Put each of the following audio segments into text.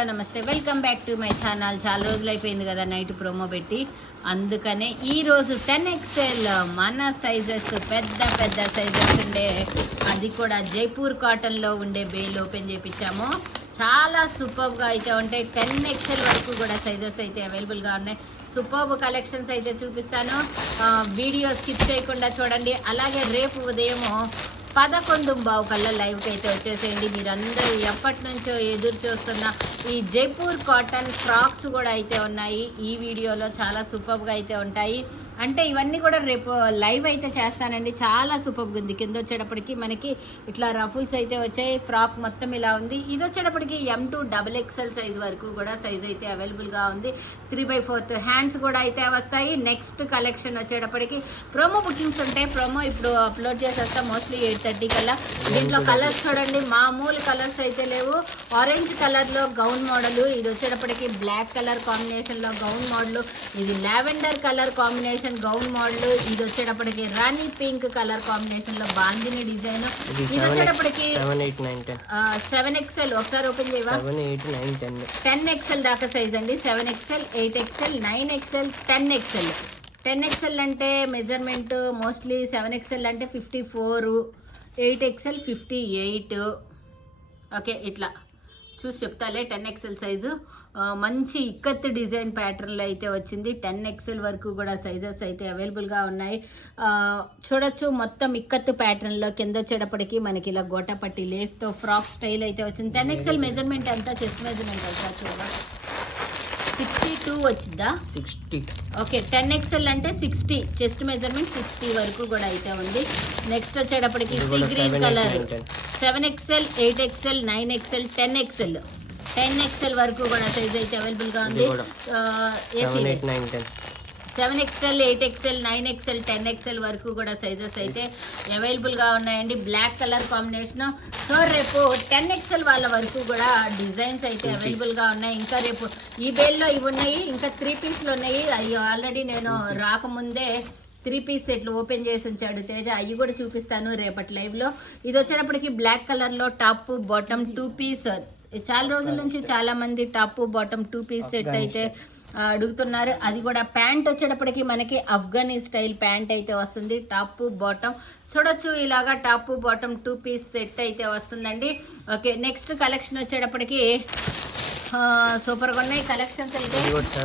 Hello namaste welcome back to my channel. చాలా రోజులు అయిపోయింది కదా నైట్ ప్రోమో పెట్టి. అందుకనే ఈరోజు టెన్ ఎక్స్ఎల్ మన సైజెస్ పెద్ద పెద్ద సైజెస్ ఉండే. అది కూడా జైపూర్ కాటన్లో ఉండే బేల్ ఓపెన్ చేయించాము చాలా సూపర్గా అయితే ఉంటాయి. టెన్ ఎక్స్ఎల్ వరకు కూడా సైజెస్ అయితే అవైలబుల్గా ఉన్నాయి. సూపర్బ్ కలెక్షన్స్ అయితే చూపిస్తాను. వీడియో స్కిప్ చేయకుండా చూడండి. అలాగే రేపు ఉదయము పదకొండు బావు కల్లా లైవ్కి అయితే వచ్చేసేయండి. మీరందరూ ఎప్పటి నుంచో ఎదురు చూస్తున్న ఈ జైపూర్ కాటన్ ఫ్రాక్స్ కూడా అయితే ఉన్నాయి. ఈ వీడియోలో చాలా సూపర్గా అయితే ఉంటాయి. అంటే ఇవన్నీ కూడా రేపు లైవ్ అయితే చేస్తానండి. చాలా సూపర్గా ఉంది. కింద వచ్చేటప్పటికి మనకి ఇట్లా రఫుల్స్ అయితే వచ్చాయి. ఫ్రాక్ మొత్తం ఇలా ఉంది. ఇది వచ్చేటప్పటికి M two double XL size వరకు కూడా సైజ్ అయితే అవైలబుల్గా ఉంది. త్రీ బై ఫోర్త్ హ్యాండ్స్ కూడా అయితే వస్తాయి. నెక్స్ట్ కలెక్షన్ వచ్చేటప్పటికి ప్రోమో బుకింగ్స్ ఉంటాయి ప్రోమో ఇప్పుడు అప్లోడ్ చేసేస్తా. మోస్ట్లీ ఎయిట్ థర్టీ కల్లా. దీంట్లో కలర్స్ చూడండి మామూలు కలర్స్ అయితే లేవు. ఆరెంజ్ కలర్లో గౌన్ మోడల్ ఇది వచ్చేటప్పటికి బ్లాక్ కలర్ కాంబినేషన్లో గౌన్ మోడల్ ఇది lavender colour combination gown model ఇది వచ్చేటప్పటికి రాణి పింక్ కలర్ కాంబినేషన్లో బాందిని డిజైన్. ఇది వచ్చేటప్పటికి సెవెన్ ఎక్స్ఎల్ ఒకసారి ఓపెన్ చేయవా? టెన్ ఎక్స్ఎల్ దాకా సైజ్ అండి. Seven XL eight XL nine XL ten XL ten XL అంటే మెజర్మెంట్ మోస్ట్లీ సెవెన్ ఎక్స్ఎల్ అంటే fifty four eight XL fifty eight. Okay ఇట్లా. చూసి చెప్తాలే టెన్ ఎక్స్ఎల్ సైజు. మంచి ఇక్కత్ డిజైన్ ప్యాటర్న్లో అయితే వచ్చింది. టెన్ ఎక్స్ఎల్ వరకు కూడా సైజెస్ అయితే అవైలబుల్గా ఉన్నాయి. చూడొచ్చు మొత్తం ఇక్కత్ ప్యాటర్న్లో కింద వచ్చేటప్పటికి మనకి ఇలా గోటపట్టి లేస్తో ఫ్రాక్ స్టైల్ అయితే వచ్చింది. టెన్ ఎక్స్ఎల్ మెజర్మెంట్ ఎంత? చెస్ట్ మెజర్మెంట్ ఎంత? చూడ సిక్స్టీ టూ వచ్చిందా సిక్స్టీ ఓకే టెన్ ఎక్స్ఎల్ అంటే సిక్స్టీ చెస్ట్ మెజర్మెంట్ సిక్స్టీ వరకు కూడా అయితే ఉంది. నెక్స్ట్ వచ్చేటప్పటికి green colour seven XL eight XL nine XL ten XL ten XL వరకు కూడా సైజ్ అయితే అవైలబుల్గా ఉంది. కూడా. Seven XL eight XL nine XL ten XL వరకు కూడా సైజెస్ అయితే అవైలబుల్గా ఉన్నాయండి. బ్లాక్ కలర్ కాంబినేషన్ సో రేపు టెన్ ఎక్స్ఎల్ వాళ్ళ వరకు కూడా డిజైన్స్ అయితే. అవైలబుల్గా ఉన్నాయి. ఇంకా రేపు ఈ బేల్లో ఇవి ఉన్నాయి. ఇంకా త్రీ పీస్లు ఉన్నాయి. అవి ఆల్రెడీ నేను రాకముందే త్రీ పీస్ సెట్లు ఓపెన్ చేసి ఉంచాడు తేజ. అవి కూడా చూపిస్తాను రేపటి లైవ్లో ఇది వచ్చేటప్పటికి బ్లాక్ కలర్లో టాప్ బాటమ్ టూ పీస్ చాలా రోజుల నుంచి చాలా మంది top bottom two piece set అయితే అడుగుతున్నారు. అది కూడా ప్యాంట్ వచ్చేటప్పటికి మనకి అఫ్ఘనీ స్టైల్ ప్యాంట్ అయితే వస్తుంది. టాప్ బాటమ్ చూడొచ్చు. ఇలాగా top bottom two piece set అయితే వస్తుందండి. ఓకే నెక్స్ట్ కలెక్షన్ వచ్చేటప్పటికి సూపర్గా ఉన్నాయి. కలెక్షన్స్ అయితే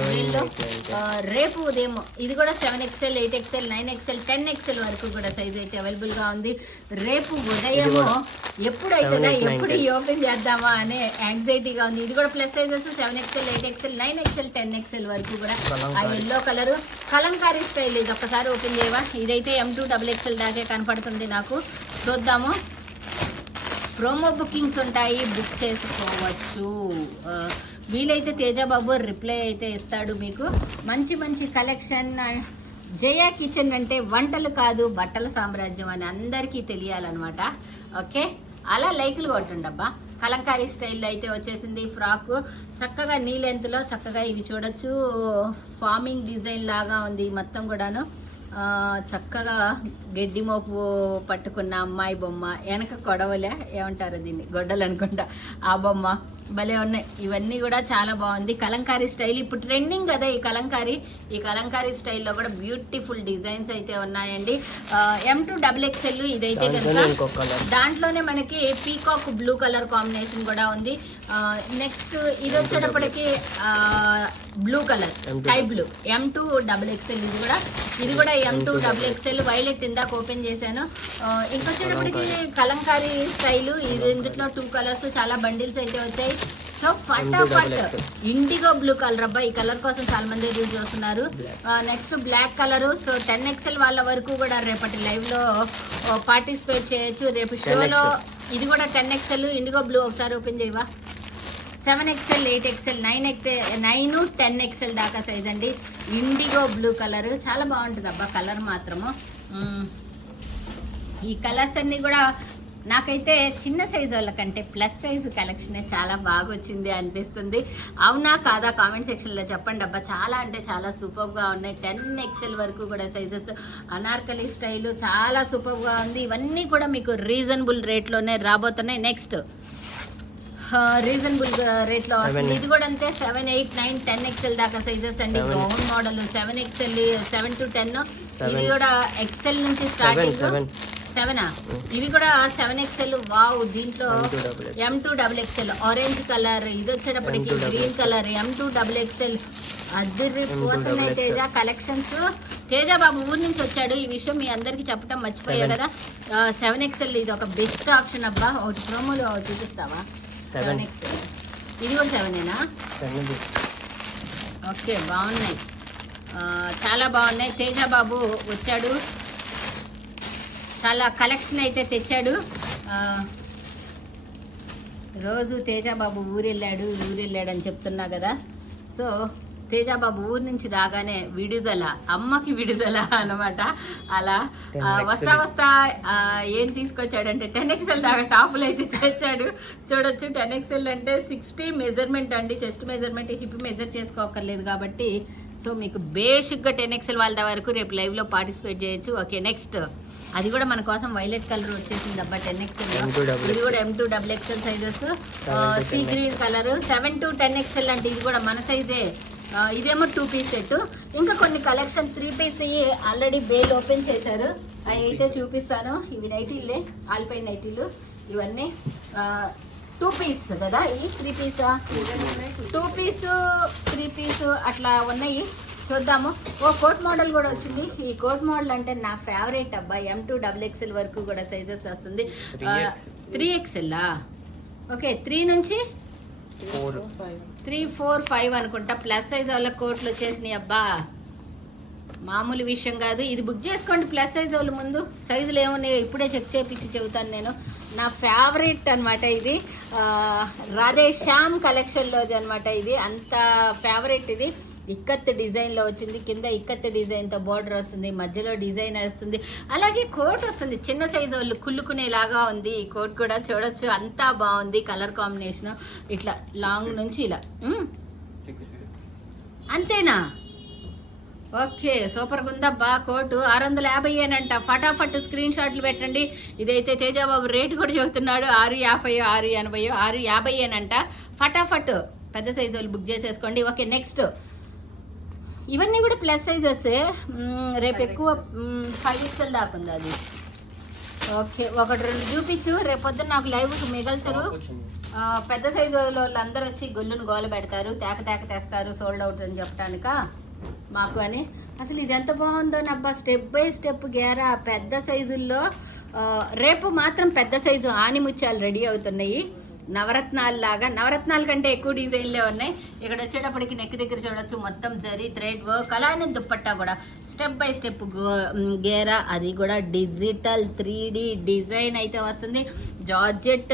వీళ్ళు, రేపు ఉదయం ఇది కూడా seven XL eight XL nine XL ten XL వరకు కూడా సైజ్ అయితే అవైలబుల్గా ఉంది. రేపు ఉదయం కూడా ఎప్పుడు. ఓపెన్ చేద్దామా అనే యాంగ్జైటీగా ఉంది. ఇది కూడా plus sizes seven XL eight XL nine XL ten XL వరకు కూడా ఆ. ఎల్లో కలర్ కలంకారీ స్టైల్ ఇది ఒకసారి ఓపెన్ చేయవా? ఇదైతే ఎం టూ డబుల్ ఎక్స్ఎల్ దాకే కనపడుతుంది నాకు. చూద్దాము. ప్రోమో బుకింగ్స్ ఉంటాయి బుక్ చేసుకోవచ్చు. వీలైతే తేజబాబు రిప్లై అయితే ఇస్తాడు మీకు. మంచి మంచి కలెక్షన్. జయ కిచెన్ అంటే వంటలు కాదు బట్టల సామ్రాజ్యం అని అందరికీ తెలియాలన్నమాట. ఓకే? అలా లైకులు కొట్టుండబ్బా. కలంకారీ స్టైల్లో అయితే వచ్చేసింది ఫ్రాక్. చక్కగా నీ లెంత్లో చక్కగా ఇవి చూడొచ్చు. ఫార్మింగ్ డిజైన్ లాగా ఉంది మొత్తం కూడాను. చక్కగా గడ్డి మోపు పట్టుకున్న అమ్మాయి బొమ్మ వెనక కొడవలే ఏమంటారు దీన్ని? గొడ్డలు అనుకుంటా. ఆ బొమ్మ భలే ఉన్నాయి. ఇవన్నీ కూడా చాలా బాగుంది. కలంకారీ స్టైల్ ఇప్పుడు ట్రెండింగ్ కదా ఈ కలంకారీ. ఈ కలంకారీ స్టైల్లో కూడా బ్యూటిఫుల్ డిజైన్స్ అయితే ఉన్నాయండి. ఎం టూ డబుల్ ఎక్స్ఎల్ ఇదైతే కనుక దాంట్లోనే మనకి పీకాక్ బ్లూ కలర్ కాంబినేషన్ కూడా ఉంది. నెక్స్ట్ ఇది వచ్చేటప్పటికి blue colour M2 sky blue M two double XL ఇది కూడా ఇది కూడా M two double XL violet ఇందాక ఓపెన్ చేశాను. ఇంకొచ్చేటప్పటికి కలంకారీ. స్టైల్ ఇది ఇందులో టూ కలర్స్ చాలా బండిల్స్ అయితే వచ్చాయి. సో ఫటాఫట్. ఇండిగో బ్లూ కలర్ అబ్బా ఈ కలర్ కోసం చాలా మంది ఎదురు చూస్తున్నారు next black colour so ten XL వాళ్ళ వరకు కూడా రేపటి లైవ్లో పార్టిసిపేట్ చేయొచ్చు. రేపు 10 షోలో ఇది కూడా టెన్ ఎక్స్ఎల్ ఇండిగో బ్లూ ఒకసారి ఓపెన్ చేయవా? Seven XL eight XL nine XL nine ten XL దాకా సైజ్ అండి. Indigo blue colour. చాలా బాగుంటుంది అబ్బా కలర్ మాత్రము. ఈ కలర్స్ అన్నీ కూడా నాకైతే చిన్న సైజ్ వాళ్ళకంటే ప్లస్ సైజ్ కలెక్షనే చాలా బాగా వచ్చింది అనిపిస్తుంది. అవునా కాదా? కామెంట్ సెక్షన్లో చెప్పండి అబ్బా. చాలా అంటే చాలా సూపర్గా ఉన్నాయి. టెన్ ఎక్స్ఎల్ వరకు కూడా సైజెస్ అనార్కలి స్టైలు చాలా సూపర్గా ఉంది. ఇవన్నీ కూడా మీకు రీజనబుల్ రేట్లోనే రాబోతున్నాయి. నెక్స్ట్ రీజనబుల్ రేట్లో. ఇది కూడా అంతే seven eight nine ten XL దాకా సైజెస్ అండి. Gown model seven XL seven to ten. ఇది కూడా ఎక్స్ఎల్ నుంచి స్టార్టింగ్ సెవెన్. ఇవి కూడా సెవెన్ ఎక్స్ఎల్ వావ్ దీంట్లో. M two double XL orange colour ఇది వచ్చేటప్పటికి M2 double green. Colour M two double XL అద్దరి M2 పోతున్నాయి double తేజ. కలెక్షన్స్ తేజ బాబు ఊరు నుంచి వచ్చాడు ఈ విషయం మీ అందరికి చెప్పడం మర్చిపోయా. కదా సెవెన్ ఎక్స్ఎల్ ఇది ఒక బెస్ట్ ఆప్షన్ అబ్బా ఒకటి ప్రోమోలో చూపిస్తావా సెవెన్ ఇది కూడా సెవెనేనా సెవెన్ ఓకే బాగున్నాయి. చాలా బాగున్నాయి. తేజ బాబు వచ్చాడు. చాలా కలెక్షన్ అయితే తెచ్చాడు. రోజు తేజ బాబు ఊరు వెళ్ళాడు ఊరు వెళ్ళాడు అని చెప్తున్నా కదా. సో తేజ బాబు ఊరు నుంచి రాగానే విడుదల అమ్మకి విడుదల అన్నమాట. అలా ఆ, 10 వస్తా వస్తా ఏం తీసుకొచ్చాడంటే టెన్ ఎక్స్ఎల్ దాకా టాపులు అయితే తెచ్చాడు. చూడొచ్చు టెన్ ఎక్స్ఎల్ అంటే సిక్స్టీ మెజర్మెంట్ అండి. చెస్ట్ మెజర్మెంట్ హిప్ మెజర్ చేసుకోకర్లేదు కాబట్టి. సో మీకు బేసిక్గా టెన్ ఎక్స్ఎల్ వాళ్ళ వరకు రేపు లైవ్లో పార్టిసిపేట్ చేయొచ్చు. ఓకే నెక్స్ట్ అది కూడా మన కోసం వైలెట్ కలర్ వచ్చేసింది అబ్బా టెన్ ఎక్స్ఎల్ M2 double ఇది కూడా M two double XL sizes see 10 green colour seven to ten XL అంటే ఇది కూడా మన సైజే ఇదేమో టూ పీస్ సెట్ ఇంకా కొన్ని collection three piece already bale open చేశారు. అవి అయితే చూపిస్తాను. ఇవి నైటీలే ఆల్పై నైటీలు ఇవన్నీ. టూ పీస్ కదా? ఈ త్రీ పీసా టూ పీస్ త్రీ పీస్ అట్లా ఉన్నాయి. చూద్దాము. ఓ కోట్ మోడల్ కూడా వచ్చింది. ఈ కోట్ మోడల్ అంటే నా ఫేవరెట్ అబ్బా. ఎం టూ డబుల్ ఎక్స్ఎల్ వరకు కూడా సైజెస్ వస్తుంది. 3X. త్రీ ఎక్స్ఎల్లా ఓకే త్రీ నుంచి ఫోర్ త్రీ ఫోర్ ఫైవ్ అనుకుంటా. ప్లస్ సైజ్ వాళ్ళ కోట్లు వచ్చేసినాయి అబ్బా. మామూలు విషయం కాదు. ఇది బుక్ చేసుకోండి ప్లస్ సైజ్ వాళ్ళు ముందు. సైజులు ఏమున్నాయో ఇప్పుడే చెక్ చేపించి చెబుతాను నేను. నా ఫేవరెట్ అనమాట ఇది. రాధే శ్యామ్ కలెక్షన్లోది అనమాట ఇది. అంత ఫేవరెట్ ఇది. ఇక్కత్ డిజైన్లో వచ్చింది కింద ఇక్కత్ డిజైన్తో బార్డర్ వస్తుంది మధ్యలో డిజైన్ వస్తుంది అలాగే కోట్ వస్తుంది. చిన్న సైజు వాళ్ళు కుల్లుకునేలాగా ఉంది. ఈ కోట్ కూడా చూడొచ్చు. అంతా బాగుంది. కలర్ కాంబినేషన్ ఇట్లా లాంగ్ నుంచి ఇలా. అంతేనా? ఓకే సూపర్గా ఉందబ్బా కోటు. ఆరు వందల యాభై ఏనంట ఫటాఫట్ స్క్రీన్ షాట్లు పెట్టండి. ఇదైతే తేజాబాబు రేటు కూడా చెబుతున్నాడు. ఆరు యాభై ఆరు ఎనభై ఆరు యాభై ఏనంట ఫటాఫట్ పెద్ద సైజు వాళ్ళు బుక్ చేసేసుకోండి. ఓకే నెక్స్ట్ ఇవన్నీ కూడా ప్లస్ సైజెస్ రేపు ఎక్కువ ఫైవ్ ఎక్స్ఎల్ దాకా ఉంది అది. ఓకే ఒకటి రెండు చూపించు. రేపు పొద్దున్న నాకు లైవ్ మిగల్చరు. పెద్ద సైజు వాళ్ళు అందరూ వచ్చి గుళ్ళును గోల పెడతారు తేక తేక తెస్తారు సోల్డ్ అవుట్ అని చెప్పడానిక మాకు అని. అసలు ఇది ఎంత బాగుందో నబ్బా స్టెప్ బై స్టెప్ గేరా పెద్ద సైజుల్లో రేపు మాత్రం పెద్ద సైజు ఆనిముత్యాలు రెడీ అవుతున్నాయి. నవరత్నాలు లాగా నవరత్నాల కంటే ఎక్కువ డిజైన్లే ఉన్నాయి. ఇక్కడ వచ్చేటప్పటికి నెక్ దగ్గర చూడొచ్చు మొత్తం జరీ థ్రెడ్ వర్క్ అలానే దుప్పట్టా కూడా. స్టెప్ బై స్టెప్ గేరా అది కూడా డిజిటల్ త్రీ డిజైన్ అయితే వస్తుంది. జార్జెట్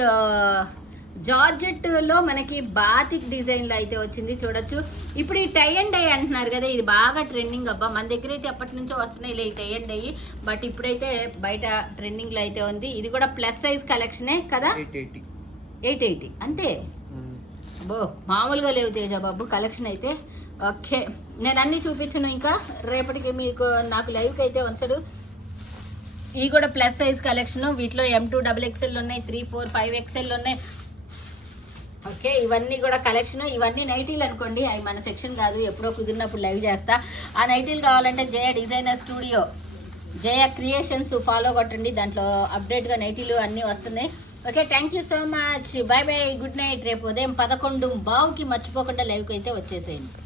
జార్జెట్లో మనకి బాతిక్ డిజైన్లో అయితే వచ్చింది చూడొచ్చు. ఇప్పుడు ఈ టై అండ్ డై అంటున్నారు కదా ఇది బాగా ట్రెండింగ్ అబ్బా. మన దగ్గర అయితే ఎప్పటి నుంచో వస్తున్నాయి ఈ టై అండ్ డై బట్ ఇప్పుడైతే బయట ట్రెండింగ్లో అయితే ఉంది. ఇది కూడా ప్లస్ సైజ్ కలెక్షనే కదా? Eight eighty eight eighty. అంతే. అబ్బో మామూలుగా లేవు తేజ బాబు కలెక్షన్ అయితే. ఓకే. నేను అన్ని చూపించను ఇంకా. రేపటికి మీకు నాకు లైవ్కి అయితే ఉంచరు ఇవి కూడా ప్లస్ సైజ్ కలెక్షన్ వీటిలో ఎం టూ డబుల్ ఎక్స్ఎల్ ఉన్నాయి త్రీ ఫోర్ ఫైవ్ ఎక్స్ఎల్ ఉన్నాయి. ఓకే ఇవన్నీ కూడా కలెక్షన్ ఇవన్నీ నైటీలు అనుకోండి. అవి మన సెక్షన్ కాదు. ఎప్పుడో కుదిరినప్పుడు లైవ్ చేస్తా. ఆ నైటీలు కావాలంటే Jaya designer studio Jaya creations follow కొట్టండి. దాంట్లో అప్డేట్గా నైటీలు అన్నీ వస్తున్నాయి. Okay thank you so much bye bye good night రేపు ఉదయం పదకొండు బావుకి మర్చిపోకుండా లైవ్కి అయితే వచ్చేసేయండి.